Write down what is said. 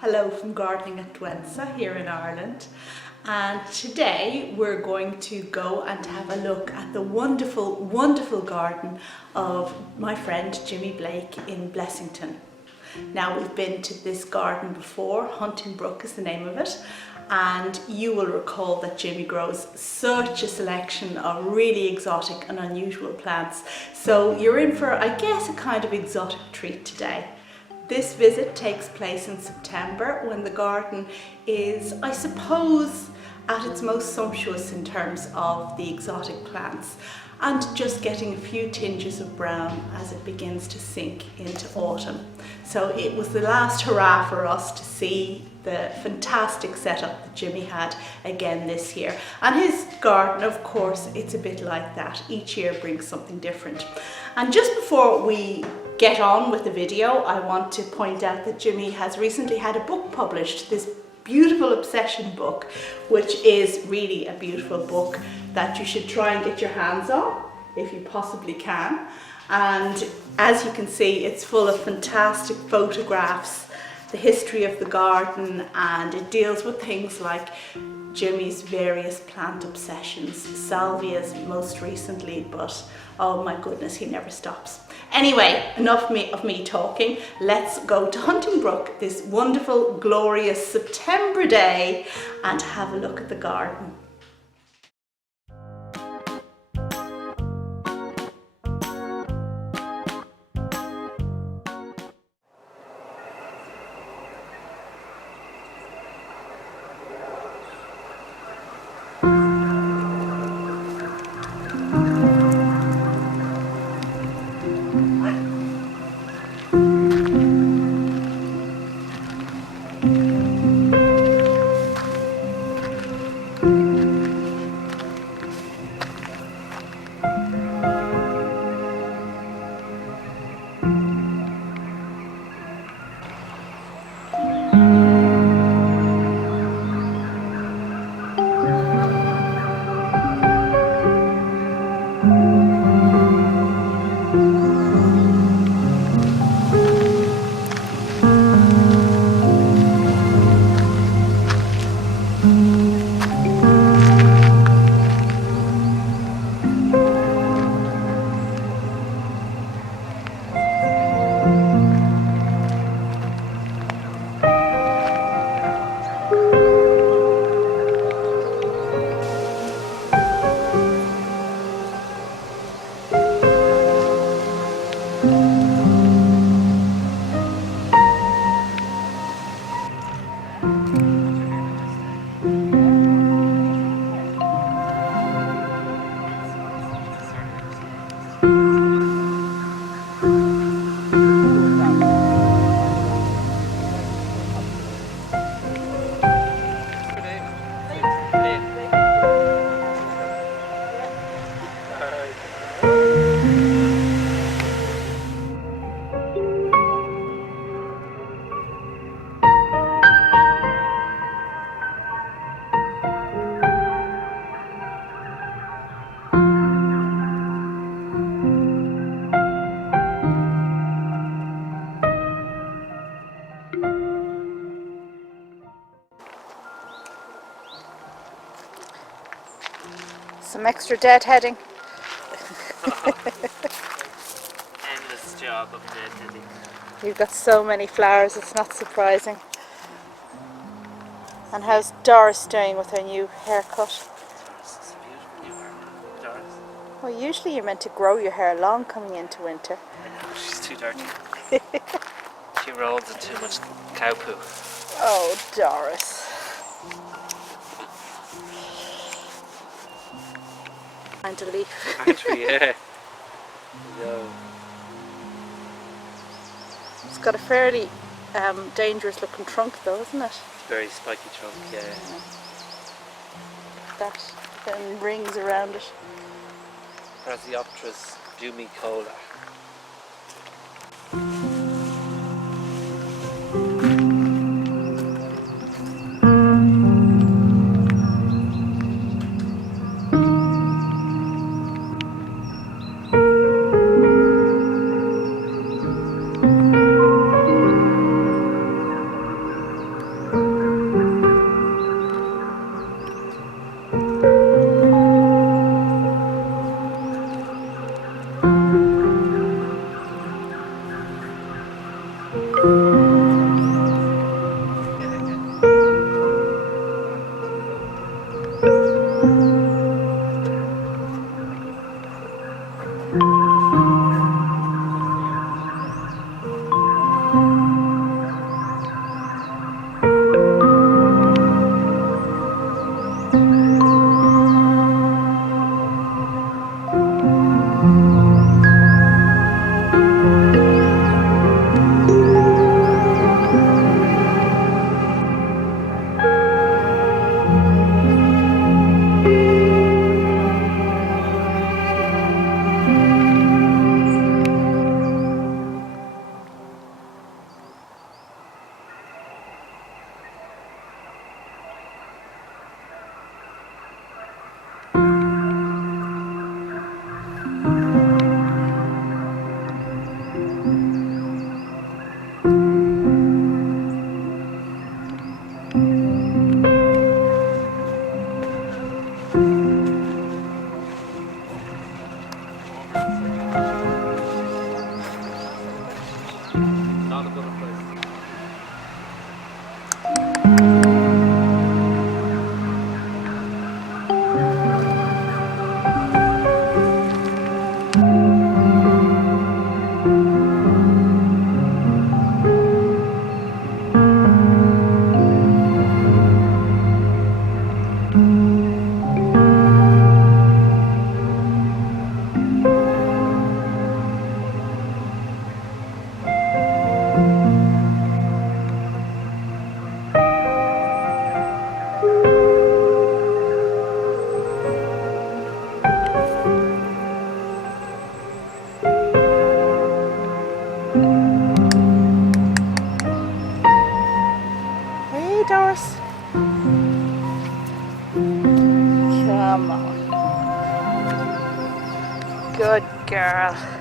Hello from gardening at Douentza here in Ireland, and today we're going to go and have a look at the wonderful garden of my friend Jimi Blake in Blessington. Now, we've been to this garden before. Hunting Brook is the name of it, and you will recall that Jimi grows such a selection of really exotic and unusual plants, so you're in for, I guess, a kind of exotic treat today. This visit takes place in September when the garden is, I suppose, at its most sumptuous in terms of the exotic plants, and just getting a few tinges of brown as it begins to sink into autumn. So it was the last hurrah for us to see the fantastic setup that Jimi had again this year. And his garden, of course, it's a bit like that. Each year brings something different. And just before we get on with the video, I want to point out that Jimi has recently had a book published, this beautiful obsession book, which is really a beautiful book that you should try and get your hands on if you possibly can. And as you can see, it's full of fantastic photographs, the history of the garden, and it deals with things like Jimi's various plant obsessions, salvias most recently, but oh my goodness, he never stops. Anyway, enough of me talking. Let's go to Hunting Brook this wonderful, glorious September day and have a look at the garden. Some extra deadheading. Endless job of deadheading. You've got so many flowers, it's not surprising. And how's Doris doing with her new haircut? Doris is a beautiful new hair. Doris? Well, usually you're meant to grow your hair long coming into winter. I know, she's too dirty. She rolls in too much cow poo. Oh, Doris. And a leaf. Actually, yeah. No. It's got a fairly dangerous looking trunk though, isn't it? Very spiky trunk, yeah. That then rings around it. Brasiopteris Douentza. course. Come on. Good girl.